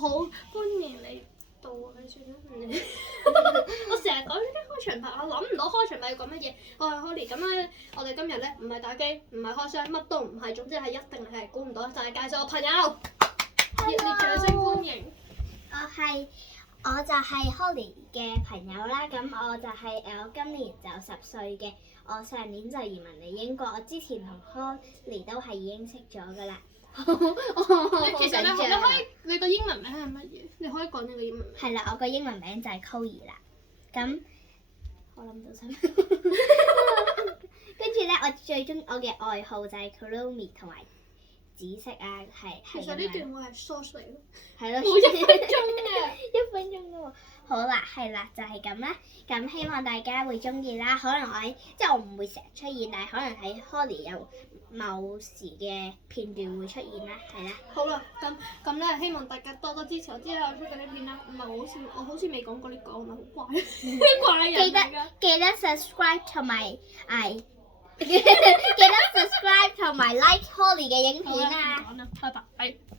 好歡迎你到啊！算啦，我成日講呢啲開場白，我諗唔到開場白要講乜嘢。我係 Holly，咁咧我哋今日咧唔係打機，唔係開箱，乜都唔係，總之係一定係估唔到，就係介紹我朋友。熱烈掌聲歡迎！我就係 Holly 嘅朋友啦，咁我就係我今年就10歲嘅，我上年就移民嚟英國，我之前同 Holly 都係已經識咗噶啦。其實你可以，你個英文名係乜嘢？你可以講你個英文名。係啦，我個英文名就係 Chloe 啦。咁我諗到先。跟住咧，我最中我嘅愛好就係 Chloe 同埋紫色啊，係其實呢段會係 source 嚟咯。係咯，冇1分鐘嘅。1分鐘啫喎。好啦，係啦，就係咁啦。咁希望大家會中意啦。可能我唔會成日出現，但係可能喺 Holly 有某時嘅片段會出現啦，係啦。好啦，咁咧，希望大家多多支持我之後出嘅啲片啦。唔係我好似未講過呢個，我咪好怪，啲怪人嚟㗎。記得 subscribe 同埋記得 subscribe 同埋 like Holly 嘅影片啊！好啦，唔講啦，拜拜。